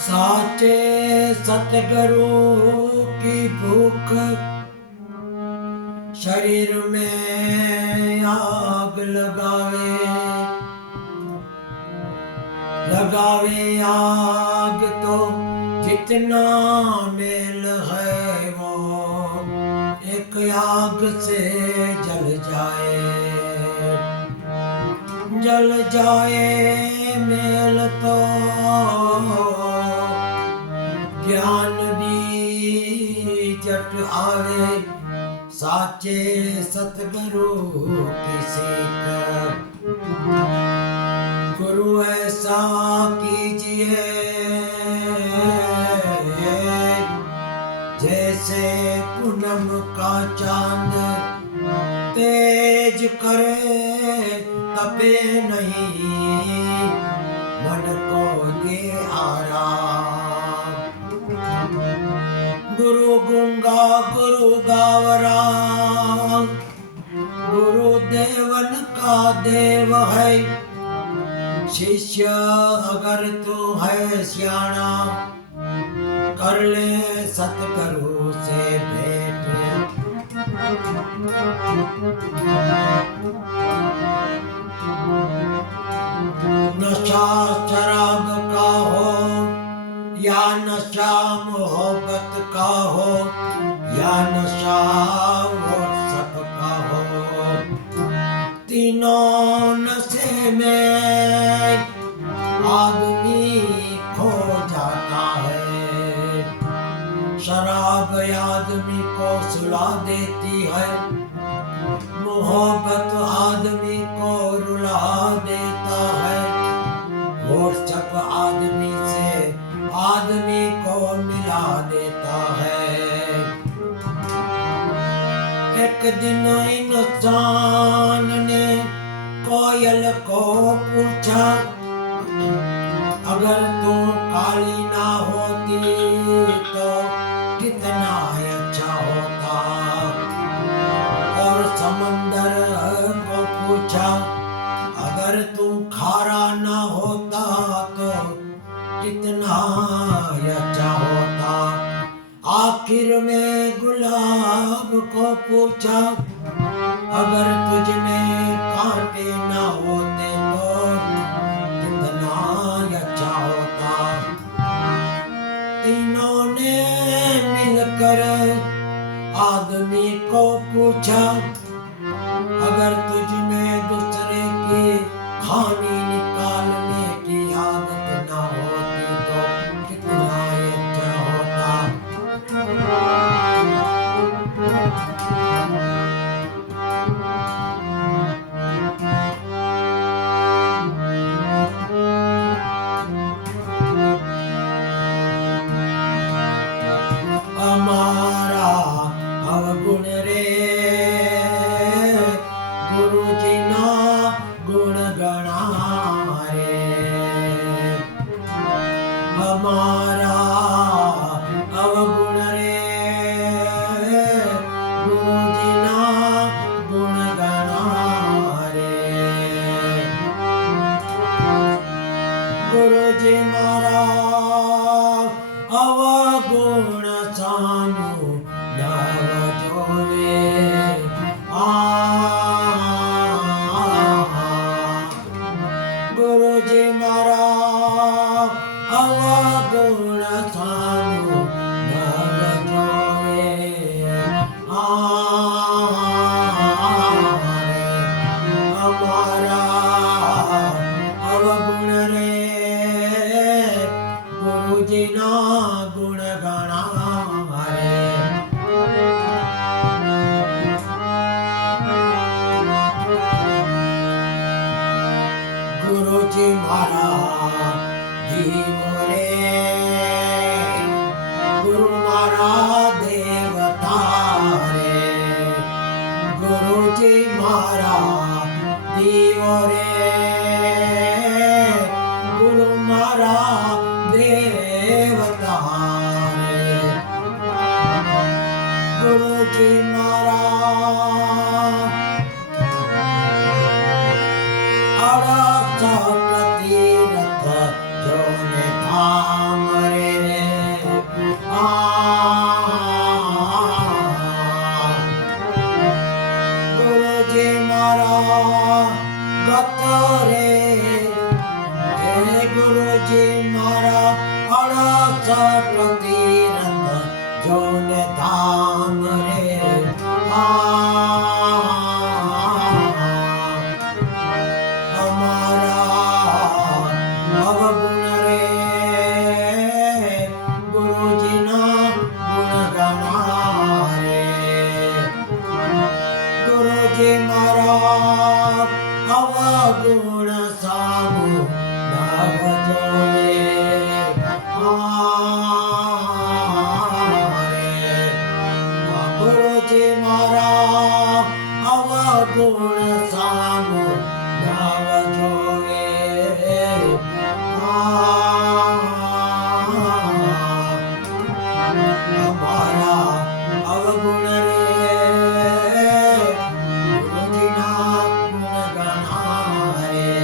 साचे सतगुरु की भूख शरीर में आग लगावे, लगावे आग तो जितना मेल है वो एक आग से जल जाए, जल जाए मेल तो ज्ञान भी जट आवे, साचे सतगुरु की सीख। गुरु ऐसा कीजिए जैसे पूनम का चांद, तेज करे तपे नहीं, मन को दे आराम। गुरु गूंगा गुरु गावरा, गुरु देवन का देव है, शिष्य अगर तू है सियाना, कर ले सतगुरु से भेंट। नशा शराब का हो या नशा मोहब्बत का हो या नशा व्हाट्सएप का हो, तीनों नशे में आदमी खो जाता है। शराब आदमी को सुला देती है, मोहब्बत आदमी को रुला देता है, व्हाट्सएप आदमी से आदमी को मिला देता है। एक दिन इंसान ने कोयल को पूछा, अगर तू काली ना होती तो कितना अच्छा होता। और समंदर को पूछा, अगर तू खारा ना होता तो कितना अच्छा होता। आखिर में गुलाब को पूछा, अगर तुझ में कांटे ना होते तो कितना अच्छा होता। तीनों ने मिलकर आदमी को पूछा, अगर तुझ में दूसरे की खानी निकालने की आदत ना होती तो कितना अच्छा होता। हमारा अवगुण रे गुरु जी ना गुण गणा रे, हमारा अवगुण रे गुरु जी ना गुण गणा रे। गुरु जी मारा अवगुण सानू नव जोवे, गुरु जी मारा अवगुण सानू नव जोवे, हमारा अवगुण रे गुरु जी ना गुण गणा रे। गुरु जी मारा जीव रे, गुरु मारा देवता रे, गुरु जी मारा जीव रे, गुरु मारा देवता रे। गुरु जी मारा अड़ा तीरथ जो ने धाम रे, रे हे गुरु जी मारा अड़स प्रतिरथ जोने धाम रे हमारा अवगुण रे गुरु जी ना गुण गणा रे गुरु जी मारा अवगुण सामु नाव जोड़े गुरु जी मारा अवगुण सामु नाव जोड़े हमारा अवगुण रे गुरु जी ना गुण गणा रे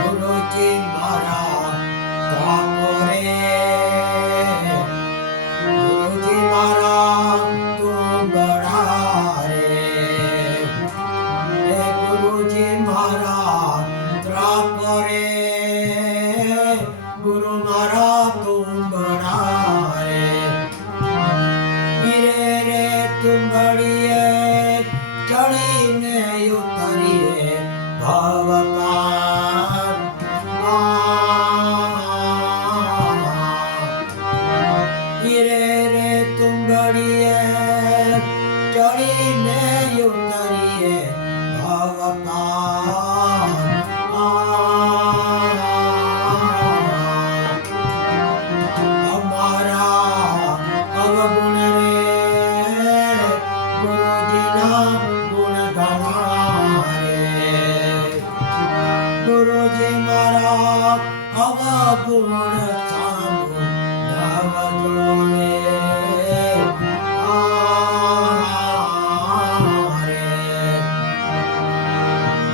गुरु जी मारा तापो रे गुरु जी मारा तुम बड़ा रे गुरु जी मारा तापो रे गुरु मारा तुम बड़ा रे गिरे रे तुम बड़िए चढ़ी ने उतरिए भवकार गिरे रे तुम बड़िए चढ़ी ने उतरिए भवकार हमारा अवगुण रे गुरु जी ना गुण गणा रे गुरु जी मारा अवगुण सामु नाव जोड़े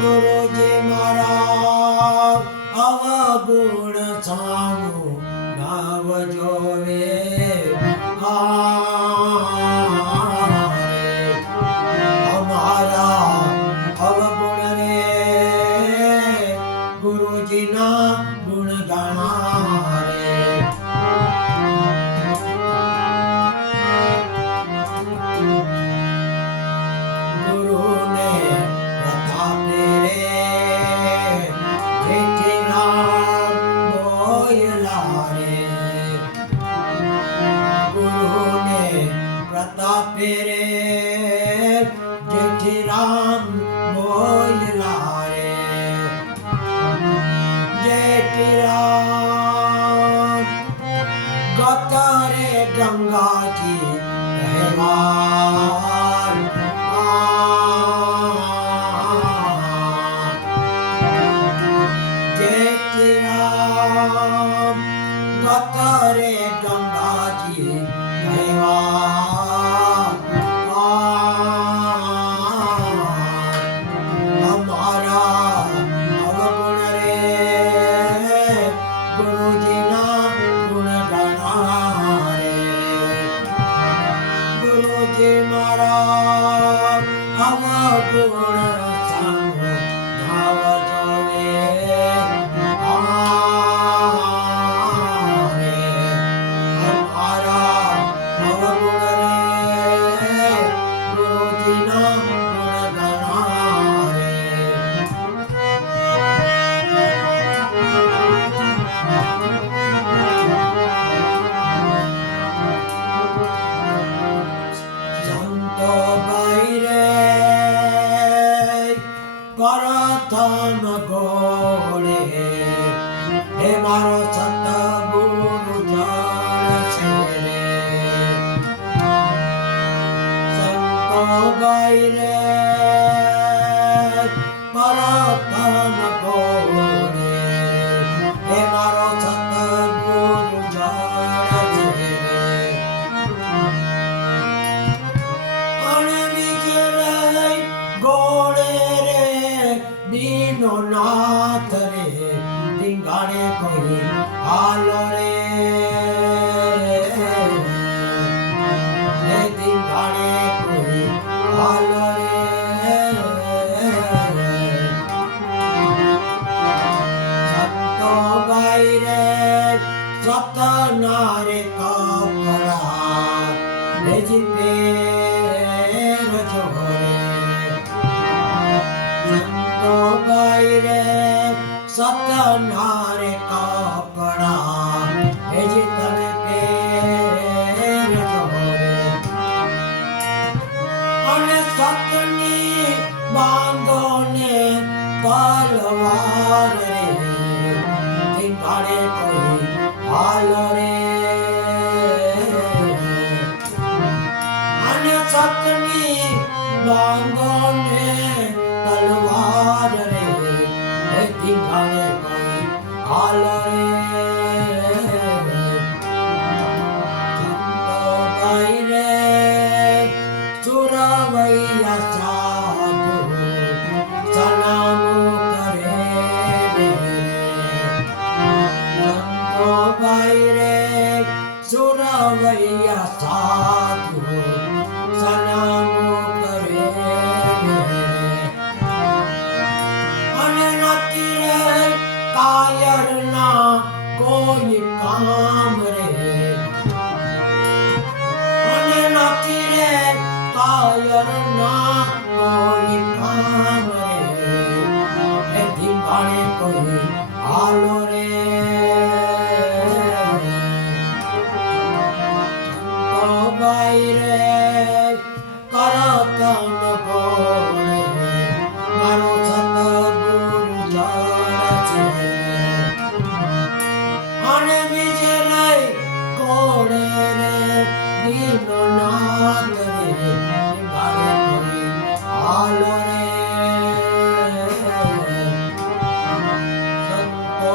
गुरु जी मारा अवगुण सामु नाव जोड़े हमारा अवगुण रे गुरु जी ना गुण गणा रे गुरु ने प्रताप रे जेठी राम बोयला रे गुरु ने प्रताप रे जेठी राम बोयला रे जेठी राम गतरे गंगा जी कहवार जेठी राम गतरे गंगा जी कहवार हमारा अवगुण रे गुरु जी ना गुण गणा रे गुरु जी मारा अवगुण सामु नाव जोड़े हमारा अवगुण रे गुरु जी ना गुण गणा रे संतो बाई रे जी पेर जोरे संतो बाईरे सतनारे कपड़ा जी तने पेर जोरे अने सतनी बांधो ने तलवार रे धिंगाड़े कोई हाल रे अने सतनी बांधो ने तलवार रे धिंगाड़े कोई हाल रे संतो भाई रे सुरवैया साधु सलामो करे संतो भाई रे सुरवैया साधु सलामो करे अने नती रे कायर ना कोई काम रे अने नती रे कायर ना कोई काम रे धिंगाड़े कोई हालो रे संतो भाई रे करतन गोरे मारो सतगुरु जड़ छे अने बीजे रे गोरे रे दीनो नाथ रे धिंगाड़े कोई हालो रे संतो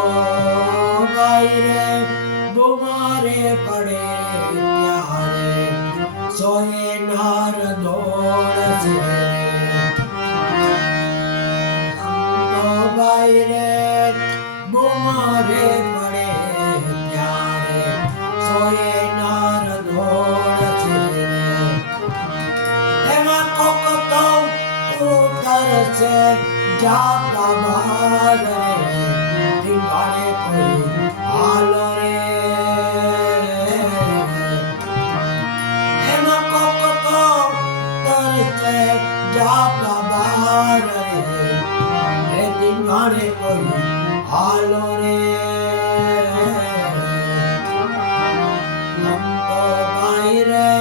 भाई रे बुमारे पड़े प्यारे सोए नार दौड़ से संतो भाई रे बुमारे पड़े प्यारे सोए नार दौड़ से एमा कोकतो उतर से जाता बाल रे धिंगाड़े कोई हाल रे एमा कोकतो उतर से जाता बाल रे धिंगाड़े कोई हाल रे संतो भाई रे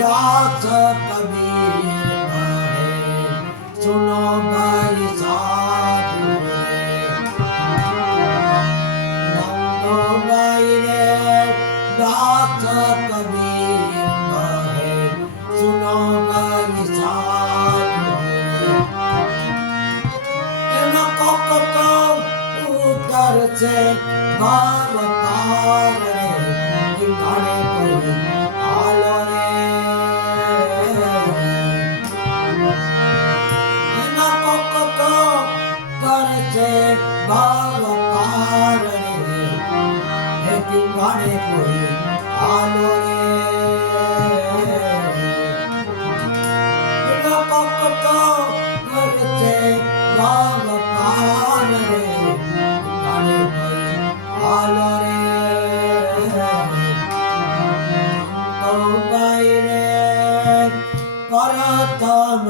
दास कबीर कहे सुनो भाई साधु रे संतो भाई रे दास कबीर कहे सुनो भाई साधु रे एमा कोकतो उतर से भावतार रे धिंगाड़े कोई हाल रे एमा कोकतो उतर से भावतार रे धिंगाड़े कोई हाल रे एमा कोकतो उतर से भावतार रे धिंगाड़े कोई हाल रे संतो भाई रे करतन